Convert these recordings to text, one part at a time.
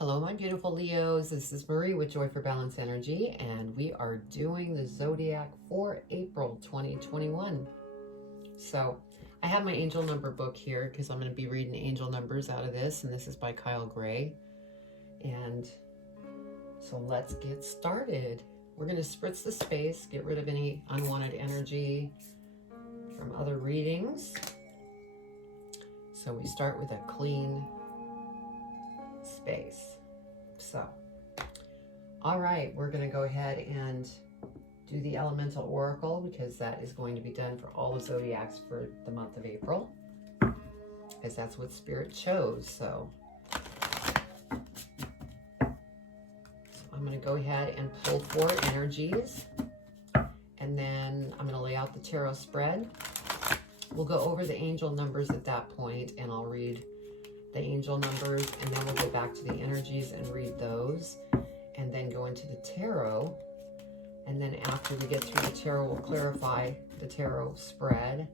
Hello, my beautiful Leos. This is Marie with Joy for Balance Energy, and we are doing the Zodiac for April 2021. So I have my angel number book here because I'm going to be reading angel numbers out of this, and this is by Kyle Gray. And so let's get started. We're going to spritz the space, get rid of any unwanted energy from other readings. So we start with a clean space. So, all right, we're going to go ahead and do the elemental oracle because that is going to be done for all the zodiacs for the month of April, because that's what Spirit chose. So I'm going to go ahead and pull 4 energies, and then I'm going to lay out the tarot spread. We'll go over the angel numbers at that point, and I'll read the angel numbers, and then we'll go back to the energies and read those, and then go into the tarot. And then after we get through the tarot, we'll clarify the tarot spread.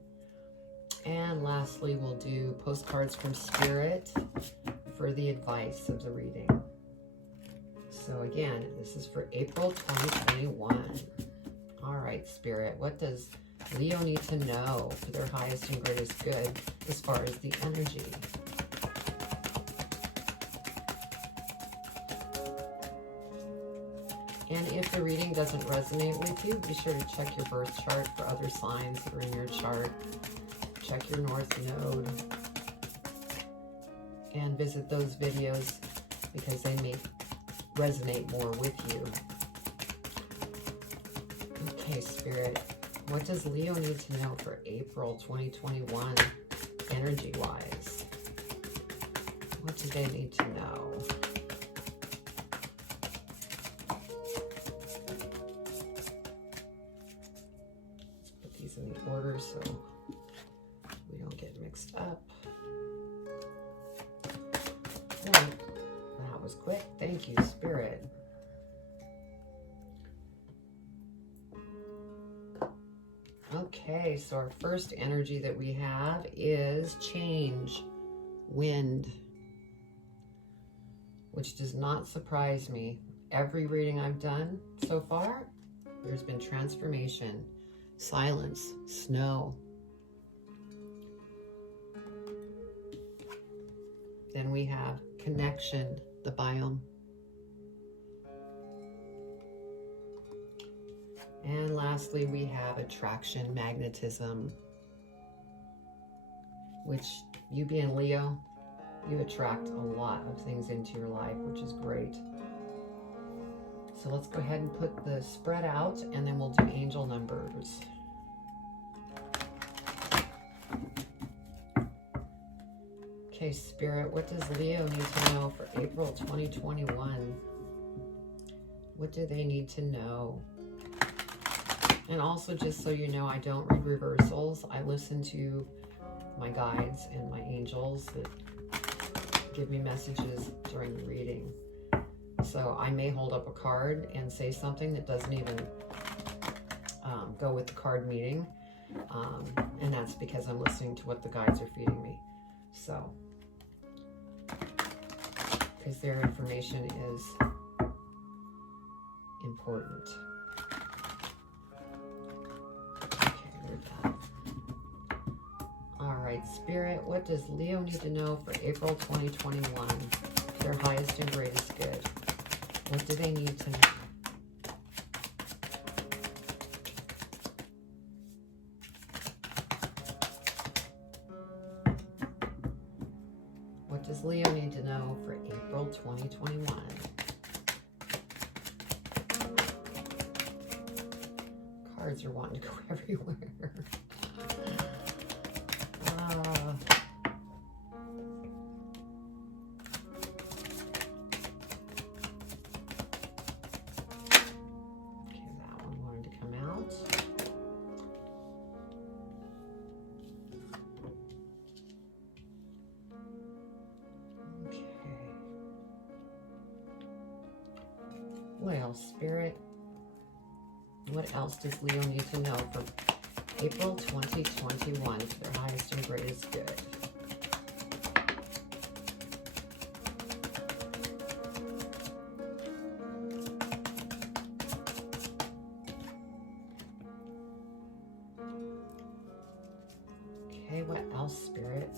And lastly, we'll do postcards from Spirit for the advice of the reading. So again, this is for April 2021. All right, Spirit, what does Leo need to know for their highest and greatest good as far as the energy? And if the reading doesn't resonate with you, be sure to check your birth chart for other signs that are in your chart. Check your North Node and visit those videos because they may resonate more with you. Okay, Spirit, what does Leo need to know for April 2021 energy-wise? What do they need to know? In the order so we don't get mixed up. Oh, that was quick. Thank you, Spirit. Okay, so our first energy that we have is change, wind, which does not surprise me. Every reading I've done so far, there's been transformation. Silence, snow. Then we have connection, the biome. And lastly, we have attraction, magnetism, which you being Leo, you attract a lot of things into your life, which is great. So let's go ahead and put the spread out, and then we'll do angel numbers. Okay, Spirit, what does Leo need to know for April 2021? What do they need to know? And also, just so you know, I don't read reversals. I listen to my guides and my angels that give me messages during the reading. So I may hold up a card and say something that doesn't even go with the card meaning. And that's because I'm listening to what the guides are feeding me. So, because their information is important. Okay, we're done. All right, Spirit, what does Leo need to know for April 2021? Their highest and greatest good. What do they need to know? What does Leo need to know for April 2021? Cards are wanting to go everywhere. Well, Spirit, what else does Leo need to know for April 2021 for their highest and greatest good? Okay, what else, Spirit?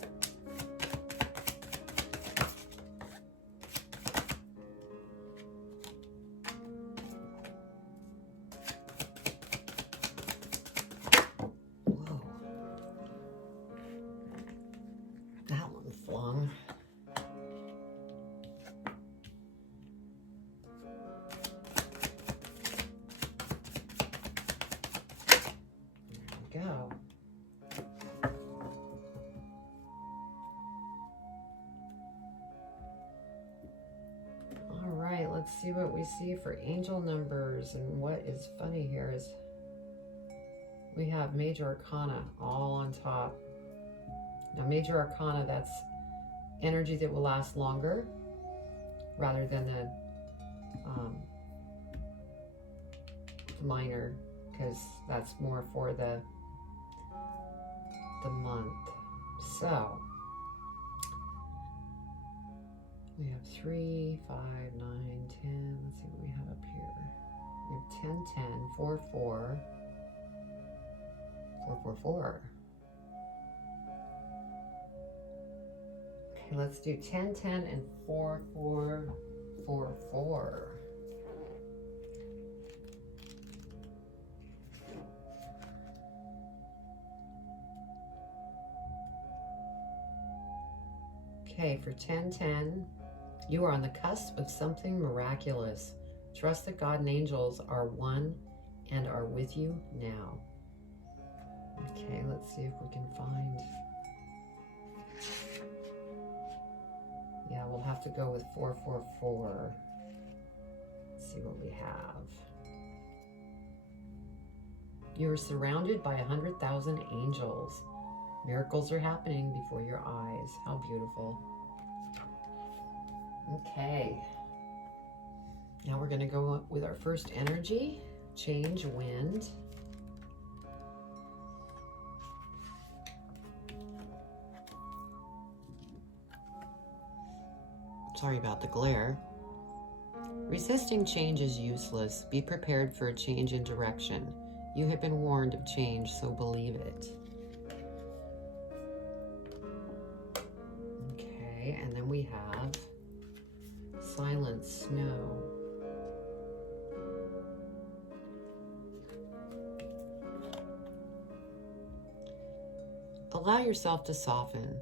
Whoa. That one flung. There we go. Let's see what we see for angel numbers. And what is funny here is we have major arcana all on top. Now major arcana, that's energy that will last longer rather than the minor, because that's more for the month. So we have 3, 5, 9, 10. Let's see what we have up here. We have 10, 10, 4, 4, 4, 4, 4. Okay, let's do 10, 10, and 4, 4, 4, 4. Okay, for 10, 10. You are on the cusp of something miraculous. Trust that God and angels are one and are with you now. Okay, let's see if we can find. Yeah, we'll have to go with 444. Let's see what we have. You are surrounded by 100,000 angels. Miracles are happening before your eyes. How beautiful. Okay. Now we're going to go up with our first energy. Change wind. Sorry about the glare. Resisting change is useless. Be prepared for a change in direction. You have been warned of change, so believe it. Okay, and then we have silent snow. Allow yourself to soften.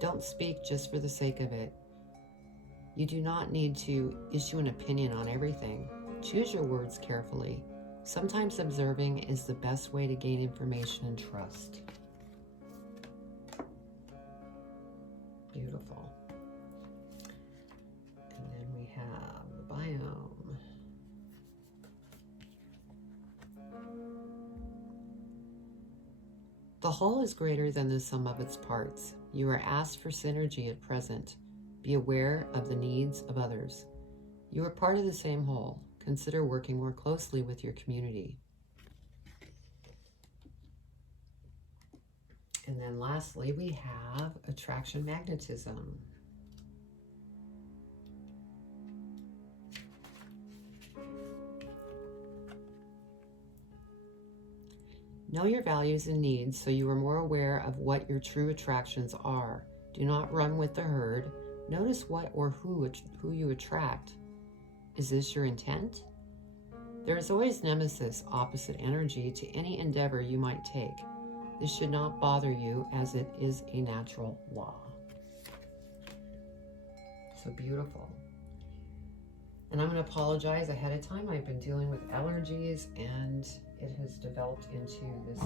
Don't speak just for the sake of it. You do not need to issue an opinion on everything. Choose your words carefully. Sometimes observing is the best way to gain information and trust. Beautiful. And then we have the biome. The whole is greater than the sum of its parts. You are asked for synergy at present. Be aware of the needs of others. You are part of the same whole. Consider working more closely with your community. And then lastly, we have attraction magnetism. Know your values and needs so you are more aware of what your true attractions are. Do not run with the herd. Notice what or who you attract. Is this your intent? There is always nemesis, opposite energy to any endeavor you might take. This should not bother you as it is a natural law. So beautiful. And I'm going to apologize ahead of time. I've been dealing with allergies and it has developed into this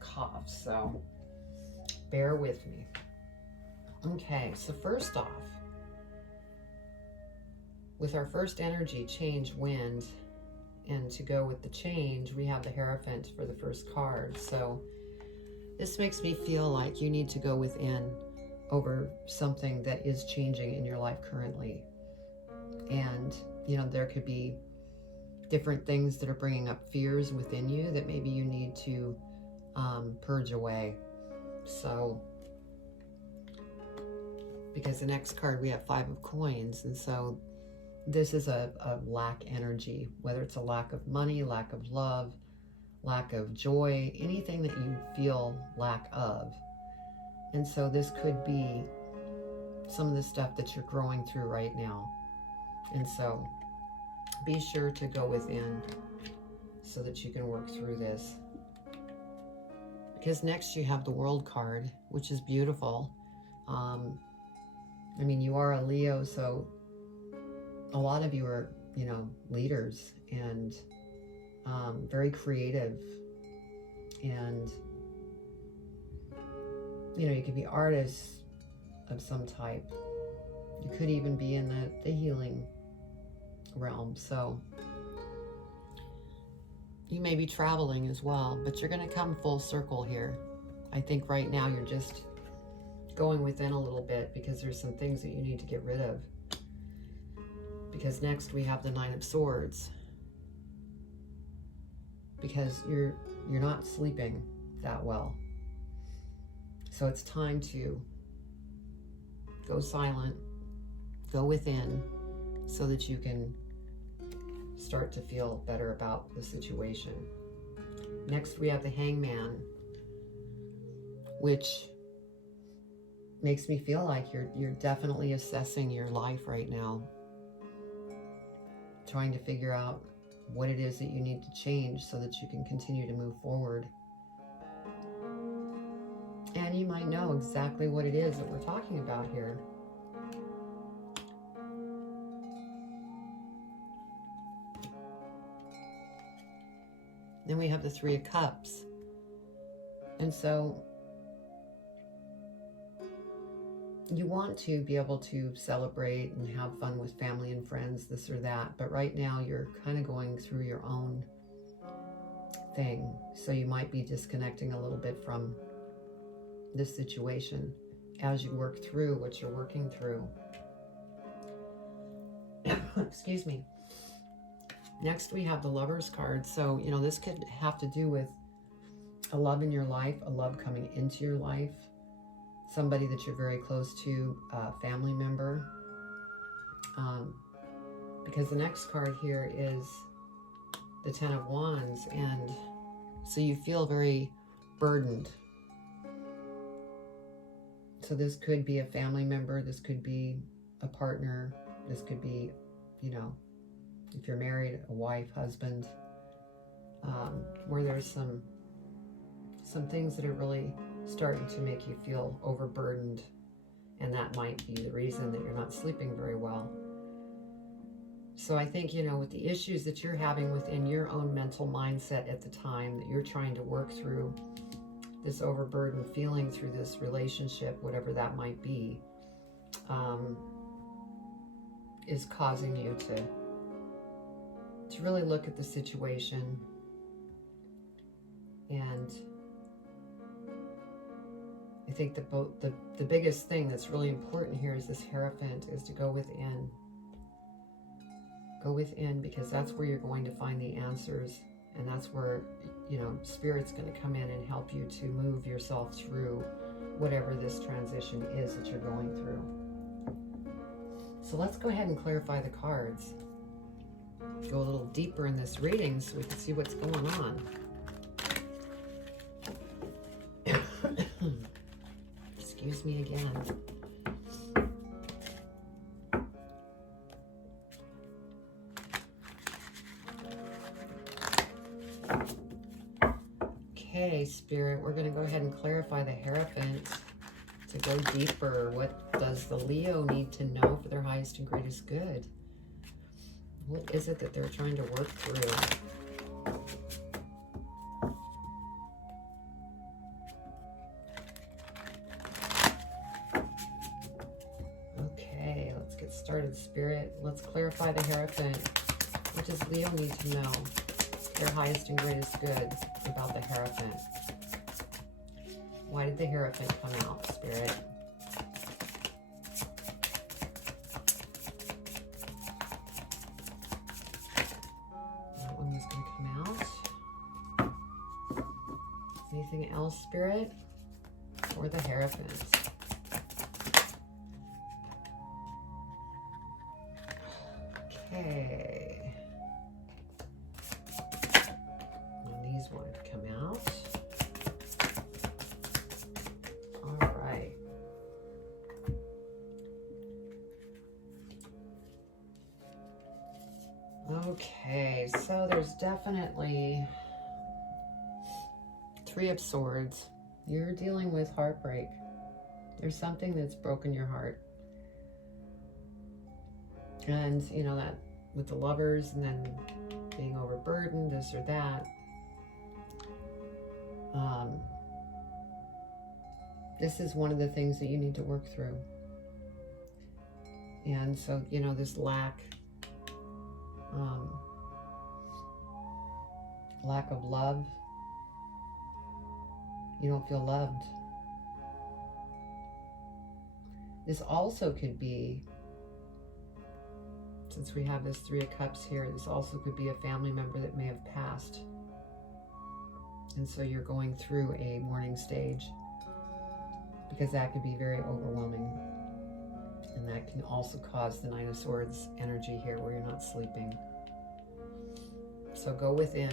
cough. So bear with me. Okay, so first off, with our first energy, change wind, and to go with the change, we have the Hierophant for the first card. So this makes me feel like you need to go within over something that is changing in your life currently. And, you know, there could be different things that are bringing up fears within you that maybe you need to purge away. So, because the next card we have 5 of coins, and so this is a lack energy, whether it's a lack of money, lack of love, lack of joy, anything that you feel lack of. And so this could be some of the stuff that you're growing through right now. And so be sure to go within so that you can work through this. Because next you have the World card, which is beautiful. I mean, you are a Leo, so a lot of you are, you know, leaders and very creative. And, you know, you could be artists of some type. You could even be in the healing realm. So you may be traveling as well, but you're going to come full circle here. I think right now you're just going within a little bit because there's some things that you need to get rid of. Because next we have the Nine of Swords. Because you're not sleeping that well. So it's time to go silent, go within, so that you can start to feel better about the situation. Next we have the Hangman, which makes me feel like you're definitely assessing your life right now, trying to figure out what it is that you need to change so that you can continue to move forward. And you might know exactly what it is that we're talking about here. Then we have the Three of Cups. And so you want to be able to celebrate and have fun with family and friends, this or that. But right now you're kind of going through your own thing. So you might be disconnecting a little bit from this situation as you work through what you're working through. Excuse me. Next we have the Lovers card. So, you know, this could have to do with a love in your life, a love coming into your life, somebody that you're very close to, a family member. Because the next card here is the Ten of Wands, and so you feel very burdened. So this could be a family member, this could be a partner, this could be, you know, if you're married, a wife, husband, where there's some things that are really starting to make you feel overburdened, and that might be the reason that you're not sleeping very well. So I think, you know, with the issues that you're having within your own mental mindset at the time that you're trying to work through, this overburdened feeling through this relationship, whatever that might be, is causing you to really look at the situation. And I think the biggest thing that's really important here is this Hierophant, is to go within. Go within, because that's where you're going to find the answers. And that's where, you know, Spirit's going to come in and help you to move yourself through whatever this transition is that you're going through. So let's go ahead and clarify the cards. Go a little deeper in this reading so we can see what's going on. Excuse me again. Okay, Spirit, we're going to go ahead and clarify the Hierophant to go deeper. What does the Leo need to know for their highest and greatest good? What is it that they're trying to work through? Okay, let's get started, Spirit. Let's clarify the Hierophant. What does Leo need to know? Their highest and greatest good about the Hierophant. Why did the Hierophant come out, Spirit? That one was going to come out. Anything else, Spirit? Or the Hierophant? Okay. And these want to Okay, so there's definitely Three of Swords. You're dealing with heartbreak. There's something that's broken your heart. And, you know, that with the Lovers and then being overburdened, this or that. This is one of the things that you need to work through. And so, you know, this lack of love. You don't feel loved. This also could be, since we have this Three of Cups here, this also could be a family member that may have passed. And so you're going through a mourning stage, because that could be very overwhelming. And that can also cause the Nine of Swords energy here where you're not sleeping. So go within.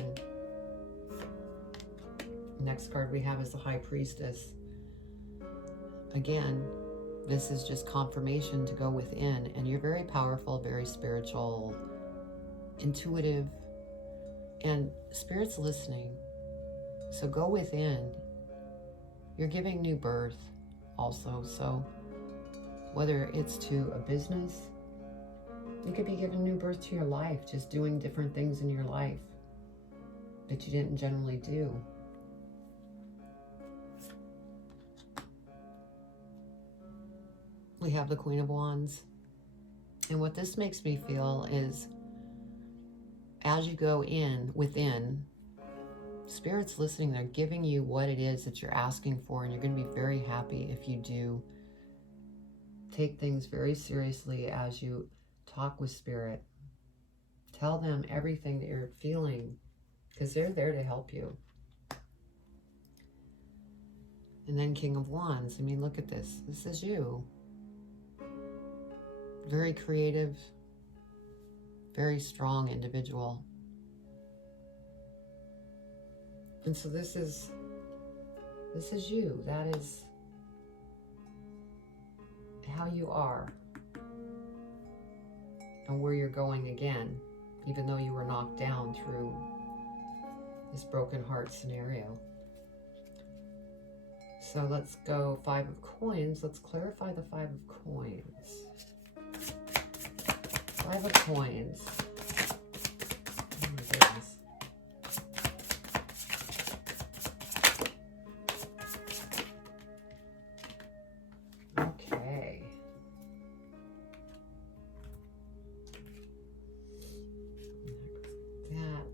Next card we have is the High Priestess. Again, this is just confirmation to go within, and you're very powerful, very spiritual, intuitive, and Spirit's listening. So go within. You're giving new birth also, so whether it's to a business, you could be giving new birth to your life, just doing different things in your life that you didn't generally do. We have the Queen of Wands. And what this makes me feel is, as you go within, Spirit's listening. They're giving you what it is that you're asking for, and you're going to be very happy if you do take things very seriously as you talk with Spirit. Tell them everything that you're feeling, because they're there to help you. And then King of Wands. I mean, look at this. This is you. Very creative, very strong individual. And so this is you. That is how you are and where you're going again, even though you were knocked down through this broken heart scenario. So let's go Five of Coins. Let's clarify the Five of Coins. Five of Coins. Oh my goodness. Okay. That.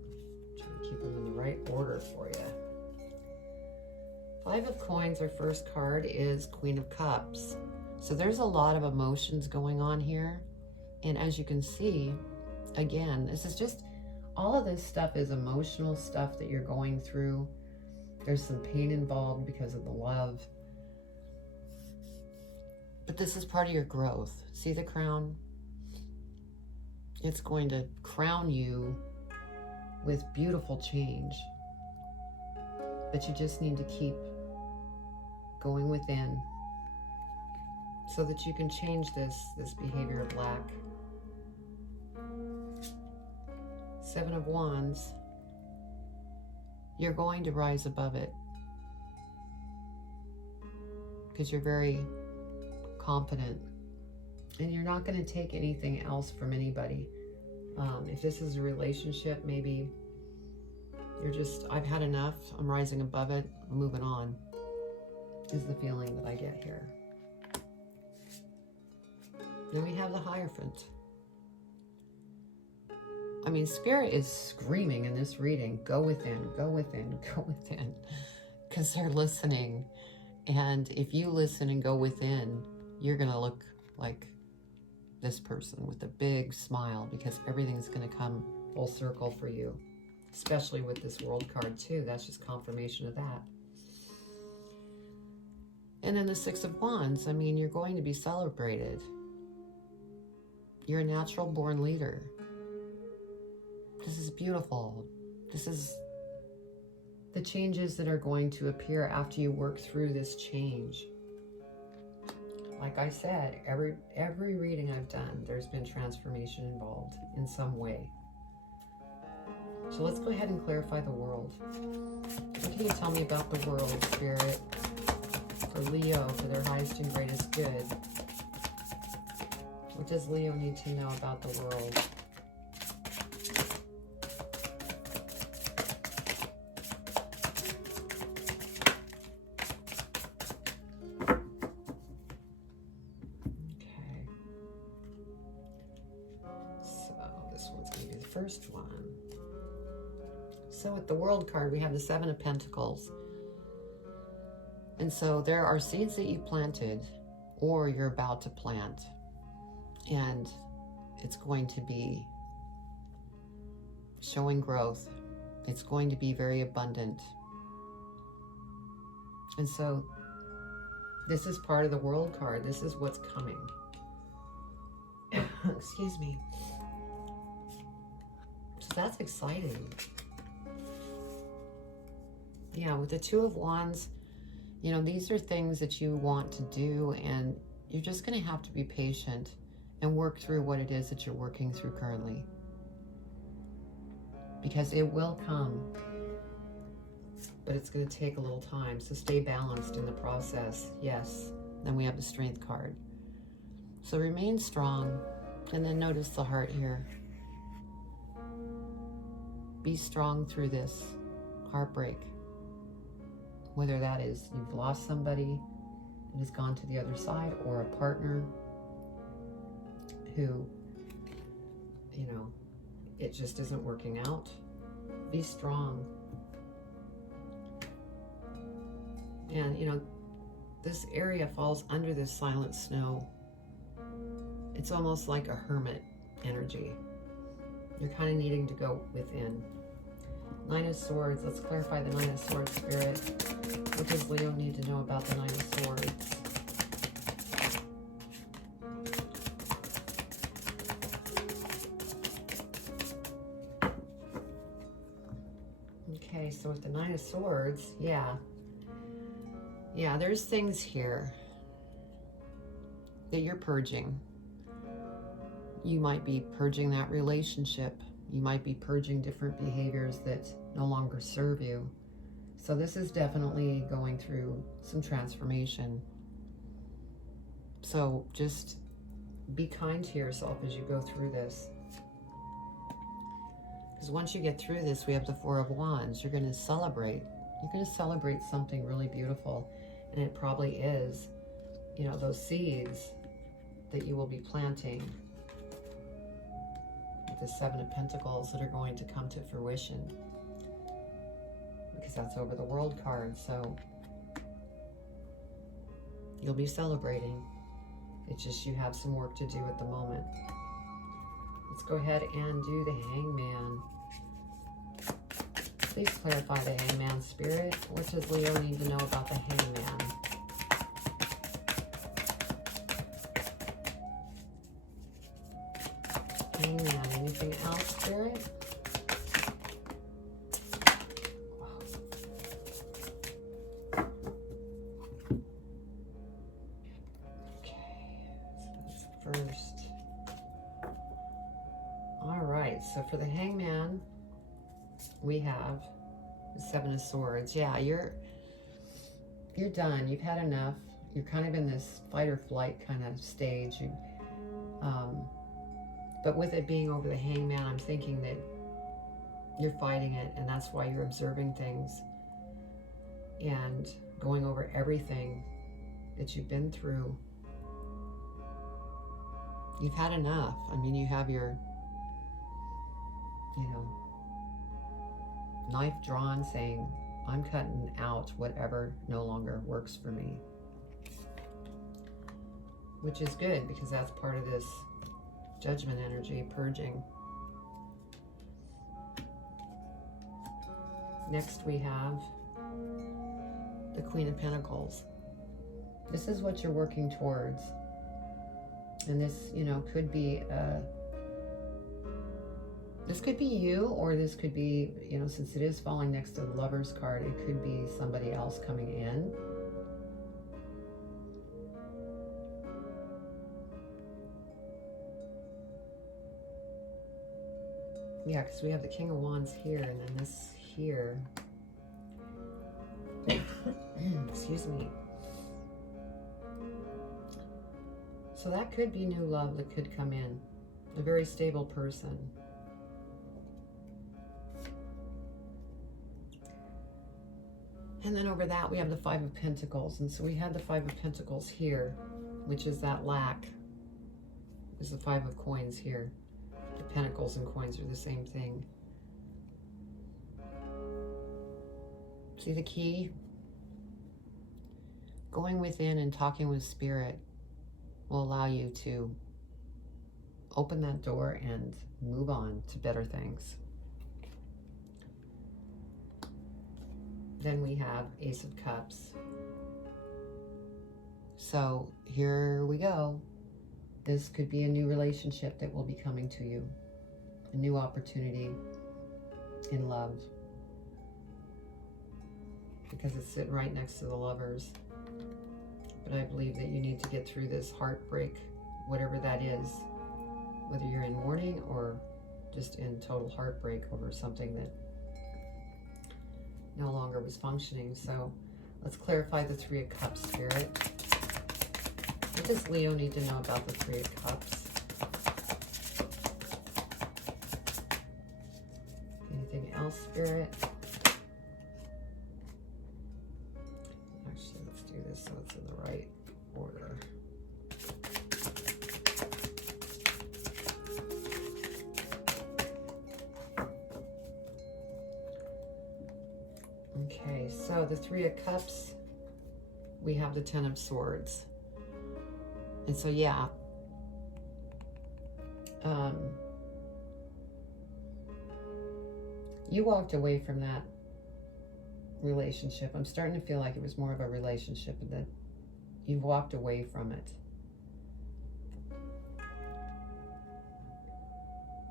Try to keep them in the right order for you. Five of Coins, our first card, is Queen of Cups. So there's a lot of emotions going on here. And as you can see, again, this is just, all of this stuff is emotional stuff that you're going through. There's some pain involved because of the love. But this is part of your growth. See the crown? It's going to crown you with beautiful change. But you just need to keep going within so that you can change this behavior of lack. Seven of Wands. You're going to rise above it because you're very confident and you're not going to take anything else from anybody. If this is a relationship, maybe you're just, I've had enough, I'm rising above it, I'm moving on, is the feeling that I get here. Then we have the Hierophant. I mean, Spirit is screaming in this reading, go within, go within, go within, because they're listening. And if you listen and go within, you're going to look like this person with a big smile, because everything's going to come full circle for you, especially with this World card too. That's just confirmation of that. And then the Six of Wands. I mean, you're going to be celebrated. You're a natural born leader. This is beautiful. This is the changes that are going to appear after you work through this change. Like I said, every reading I've done, there's been transformation involved in some way. So let's go ahead and clarify the world. What can you tell me about the world, Spirit, for Leo, for their highest and greatest good? What does Leo need to know about the world? Okay. So this one's going to be the first one. So with the World card, we have the Seven of Pentacles. And so there are seeds that you planted or you're about to plant. And it's going to be showing growth. It's going to be very abundant. And so this is part of the World card. This is what's coming. Excuse me. So that's exciting. Yeah, with the Two of Wands, you know, these are things that you want to do, and you're just going to have to be patient and work through what it is that you're working through currently. Because it will come, but it's going to take a little time. So stay balanced in the process. Yes. Then we have the Strength card. So remain strong, and then notice the heart here. Be strong through this heartbreak. Whether that is you've lost somebody and has gone to the other side, or a partner who, you know, it just isn't working out. Be strong. And, you know, this area falls under this silent snow. It's almost like a hermit energy. You're kind of needing to go within. Nine of Swords. Let's clarify the Nine of Swords, Spirit. What does Leo need to know about the Nine of Swords? Okay, so with the Nine of Swords, yeah, there's things here that you're purging. You might be purging that relationship. You might be purging different behaviors that no longer serve you. So this is definitely going through some transformation. So just be kind to yourself as you go through this. Because once you get through this, we have the Four of Wands. You're going to celebrate. You're going to celebrate something really beautiful. And it probably is, you know, those seeds that you will be planting. The Seven of Pentacles that are going to come to fruition, because that's over the World card. So you'll be celebrating. It's just you have some work to do at the moment. Let's go ahead and do the Hangman. Please clarify the Hangman, Spirit. What does Leo need to know about the Hangman? Hangman. Anything else, Spirit? Wow. Okay, so that's first. All right, so for the Hangman, we have the Seven of Swords. Yeah, you're done. You've had enough. You're kind of in this fight or flight kind of stage. But with it being over the Hangman, I'm thinking that you're fighting it, and that's why you're observing things and going over everything that you've been through. You've had enough. I mean, you have your, you know, knife drawn saying, I'm cutting out whatever no longer works for me. Which is good, because that's part of this Judgment energy, purging. Next we have the Queen of Pentacles. This is what you're working towards. And this, you know, could be this could be you, or this could be, you know, since it is falling next to the Lover's card, it could be somebody else coming in. Yeah, because we have the King of Wands here and then this here. Excuse me. So that could be new love that could come in. A very stable person. And then over that we have the Five of Pentacles. And so we had the Five of Pentacles here, which is that lack. There's the Five of Coins here. The Pentacles and coins are the same thing. See the key? Going within and talking with Spirit will allow you to open that door and move on to better things. Then we have Ace of Cups. So here we go. This could be a new relationship that will be coming to you. A new opportunity in love. Because it's sitting right next to the Lovers. But I believe that you need to get through this heartbreak, whatever that is. Whether you're in mourning or just in total heartbreak over something that no longer was functioning. So let's clarify the Three of Cups, Spirit. What does Leo need to know about the Three of Cups? Anything else, Spirit? Actually, let's do this so it's in the right order. Okay, so the Three of Cups, we have the Ten of Swords. And so, yeah, you walked away from that relationship. I'm starting to feel like it was more of a relationship and that you've walked away from it.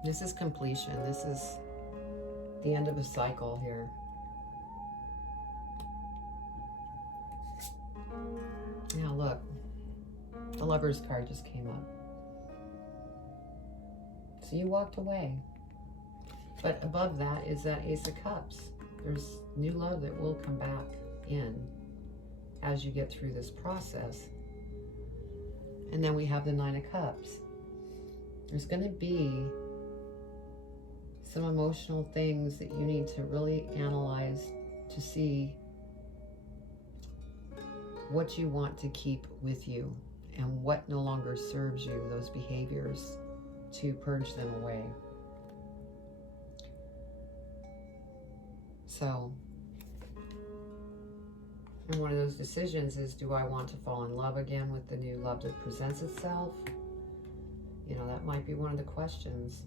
This is completion. This is the end of a cycle here. Now look, the Lover's card just came up. So you walked away. But above that is that Ace of Cups. There's new love that will come back in as you get through this process. And then we have the Nine of Cups. There's going to be some emotional things that you need to really analyze to see what you want to keep with you and what no longer serves you, those behaviors, to purge them away. So, and one of those decisions is, do I want to fall in love again with the new love that presents itself? You know, that might be one of the questions.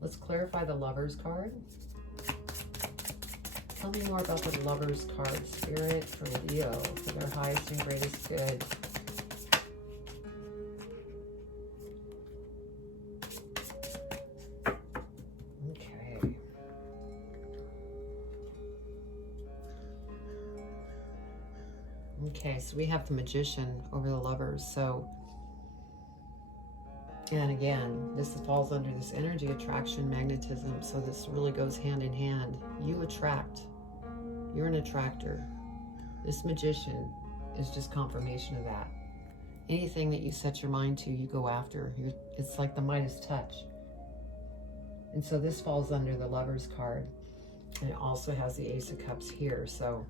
Let's clarify the Lover's card. Tell me more about the Lover's card, Spirit, for Leo, for their highest and greatest good. Okay. Okay, so we have the Magician over the Lovers. So, and again, this falls under this energy attraction, magnetism. So this really goes hand in hand. You attract. You're an attractor. This Magician is just confirmation of that. Anything that you set your mind to, you go after. It's like the Midas touch. And so this falls under the Lover's card. And it also has the Ace of Cups here. So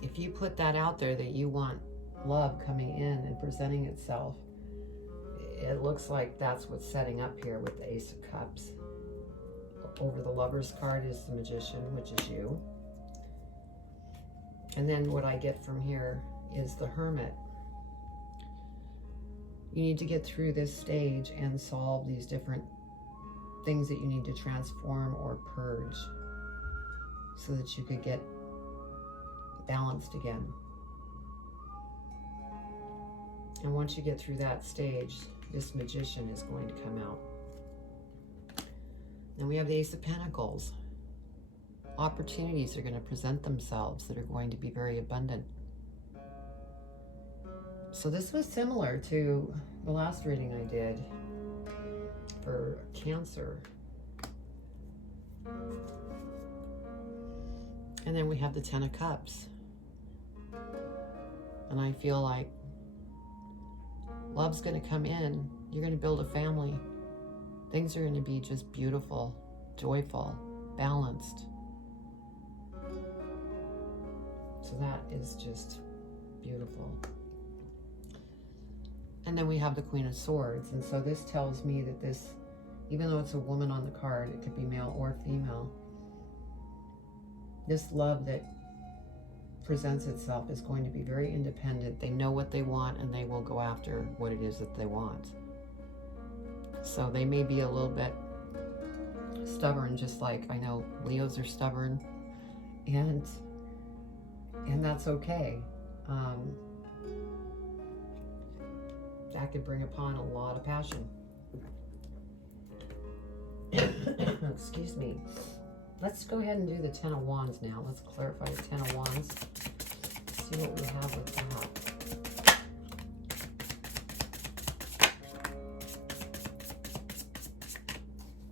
if you put that out there that you want love coming in and presenting itself, it looks like that's what's setting up here with the Ace of Cups. Over the Lover's card is the Magician, which is you. And then what I get from here is the Hermit. You need to get through this stage and solve these different things that you need to transform or purge so that you could get balanced again. And once you get through that stage, this Magician is going to come out. Then we have the Ace of Pentacles. Opportunities are going to present themselves that are going to be very abundant. So this was similar to the last reading I did for Cancer. And then we have the Ten of Cups. And I feel like love's going to come in. You're going to build a family. Things are going to be just beautiful, joyful, balanced. So that is just beautiful. And then we have the Queen of Swords. And so this tells me that this, even though it's a woman on the card, it could be male or female, this love that presents itself is going to be very independent. They know what they want and they will go after what it is that they want. So they may be a little bit stubborn, just like I know Leos are stubborn, and that's okay. That could bring upon a lot of passion. Excuse me. Let's go ahead and do the Ten of Wands now. Let's clarify the Ten of Wands. See what we have with that.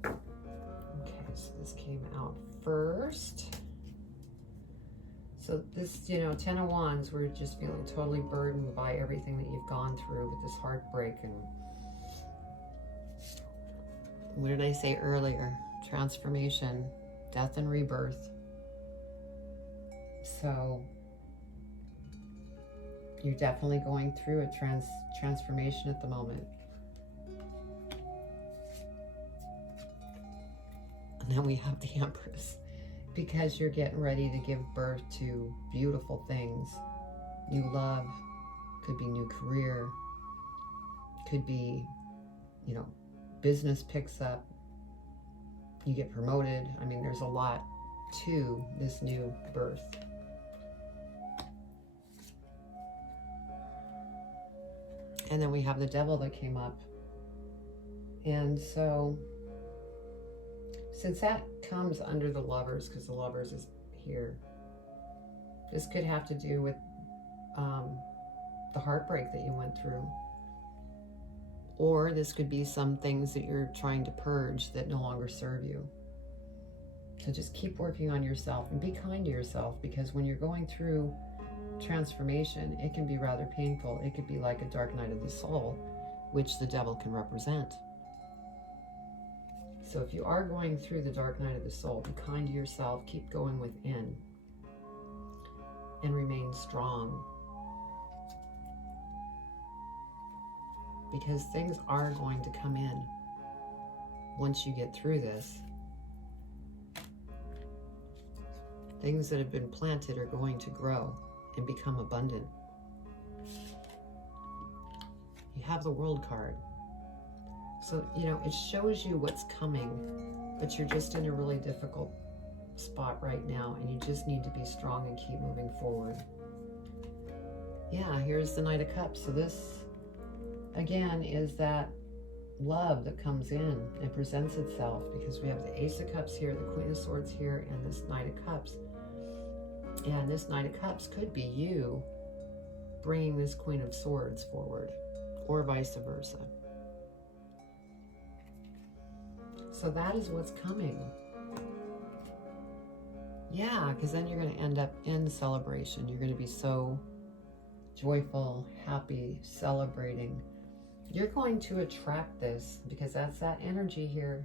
Okay, so this came out first. So this, you know, Ten of Wands, we're just feeling totally burdened by everything that you've gone through with this heartbreak. And what did I say earlier? Transformation, death and rebirth. So you're definitely going through a transformation at the moment. And then we have the Empress, because you're getting ready to give birth to beautiful things. New love, could be new career, could be, you know, business picks up, you get promoted. I mean, there's a lot to this new birth. And then we have the Devil that came up. And so, since that comes under the Lovers, because the Lovers is here, this could have to do with the heartbreak that you went through. Or this could be some things that you're trying to purge that no longer serve you. So just keep working on yourself and be kind to yourself, because when you're going through transformation, it can be rather painful. It could be like a dark night of the soul, which the Devil can represent. So if you are going through the dark night of the soul, be kind to yourself, keep going within, and remain strong. Because things are going to come in once you get through this. Things that have been planted are going to grow and become abundant. You have the World card. So, you know, it shows you what's coming, but you're just in a really difficult spot right now, and you just need to be strong and keep moving forward. Yeah, here's the Knight of Cups. So this, again, is that love that comes in and presents itself, because we have the Ace of Cups here, the Queen of Swords here, and this Knight of Cups. And this Knight of Cups could be you bringing this Queen of Swords forward, or vice versa. So that is what's coming. Yeah, because then you're going to end up in celebration. You're going to be so joyful, happy, celebrating. You're going to attract this, because that's that energy here.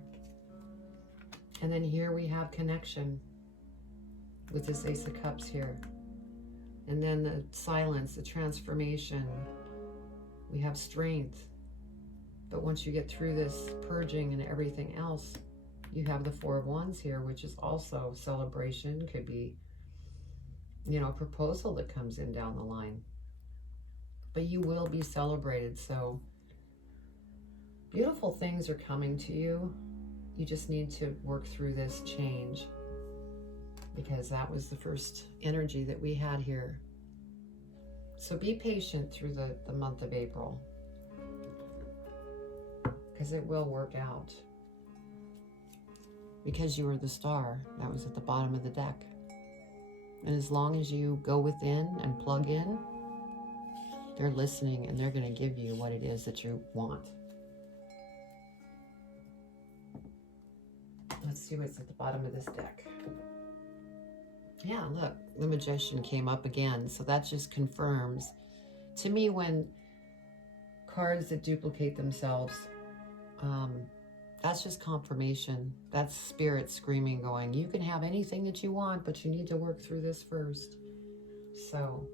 And then here we have connection with this Ace of Cups here. And then the silence, the transformation. We have strength. But once you get through this purging and everything else, you have the Four of Wands here, which is also celebration. Could be, you know, a proposal that comes in down the line. But you will be celebrated. So beautiful things are coming to you. You just need to work through this change, because that was the first energy that we had here. So be patient through the month of April, because it will work out. Because you were the star that was at the bottom of the deck. And as long as you go within and plug in, they're listening and they're going to give you what it is that you want. Let's see what's at the bottom of this deck. Yeah, look, the Magician came up again. So that just confirms to me when cards that duplicate themselves, that's just confirmation. That's spirit screaming, going, you can have anything that you want, but you need to work through this first. So,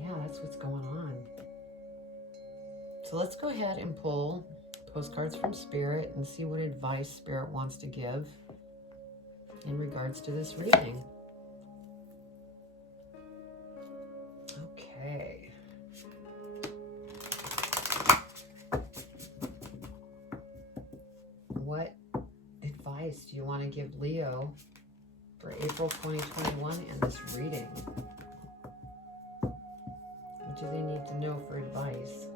yeah, that's what's going on. So let's go ahead and pull postcards from Spirit and see what advice Spirit wants to give in regards to this reading. Okay. What advice do you want to give Leo for April 2021 in this reading? What do they need to know for advice?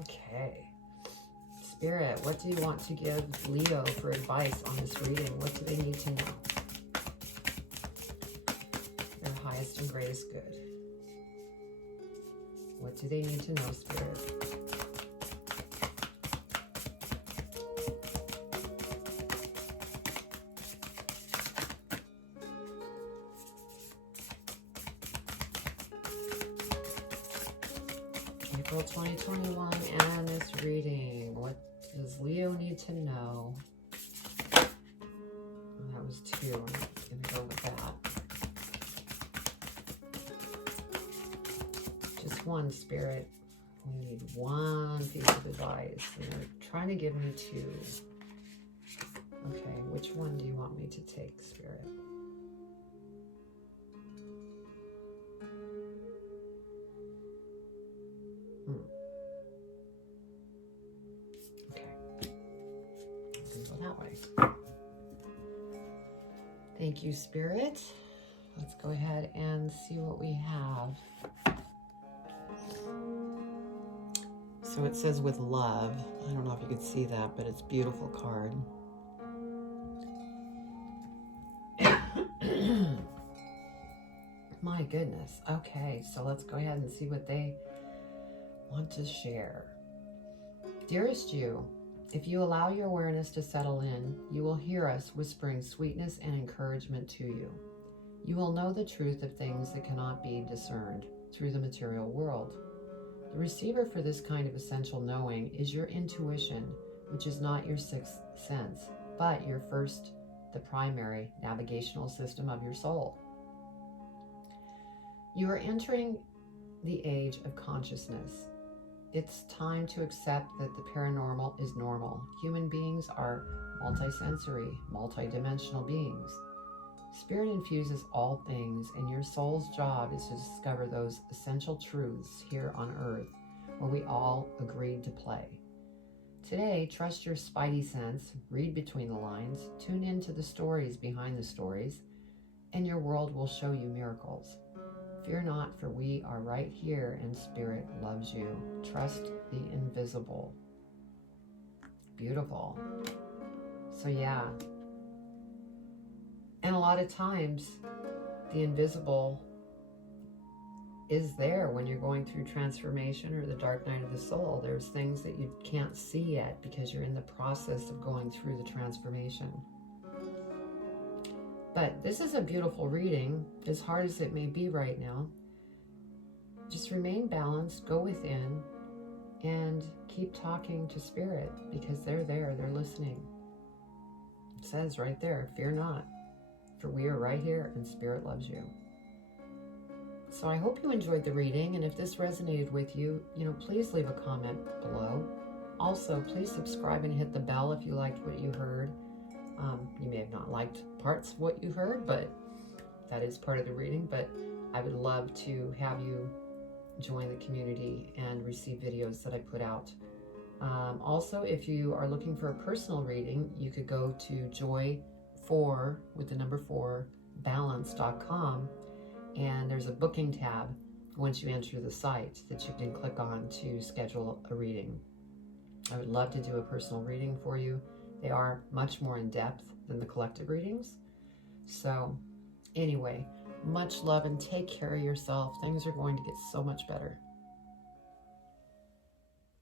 Okay. Spirit, what do you want to give Leo for advice on this reading? What do they need to know? Their highest and greatest good. What do they need to know, Spirit? April 2021 and this reading. What does Leo need to know? Oh, that was 2. I'm going to go with that. Just one, Spirit. We need one piece of advice. They're trying to give me 2. Okay, which one do you want me to take, Spirit? Okay. Go that way. Thank you, Spirit. Let's go ahead and see what we have. So it says with love. I don't know if you could see that, but it's a beautiful card. My goodness. Okay, so let's go ahead and see what they want to share. Dearest you, if you allow your awareness to settle in, you will hear us whispering sweetness and encouragement to you. You will know the truth of things that cannot be discerned through the material world. The receiver for this kind of essential knowing is your intuition, which is not your sixth sense, but your first, the primary navigational system of your soul. You are entering the age of consciousness. It's time to accept that the paranormal is normal. Human beings are multisensory, multidimensional beings. Spirit infuses all things, and your soul's job is to discover those essential truths here on Earth, where we all agreed to play. Today, trust your spidey sense, read between the lines, tune into the stories behind the stories, and your world will show you miracles. Fear not, for we are right here, and Spirit loves you. Trust the invisible. Beautiful. So yeah. And a lot of times, the invisible is there when you're going through transformation or the dark night of the soul. There's things that you can't see yet because you're in the process of going through the transformation. But this is a beautiful reading, as hard as it may be right now. Just remain balanced, go within, and keep talking to Spirit, because they're there, they're listening. It says right there, fear not, for we are right here and Spirit loves you. So I hope you enjoyed the reading, and if this resonated with you, please leave a comment below. Also, please subscribe and hit the bell if you liked what you heard. You may have not liked parts of what you heard, but that is part of the reading. But I would love to have you join the community and receive videos that I put out. Also, if you are looking for a personal reading, you could go to joy4 with the number 4 balance.com, and there's a booking tab once you enter the site that you can click on to schedule a reading. I would love to do a personal reading for you. They are much more in depth than the collective readings, So anyway, much love and take care of yourself. Things are going to get so much better.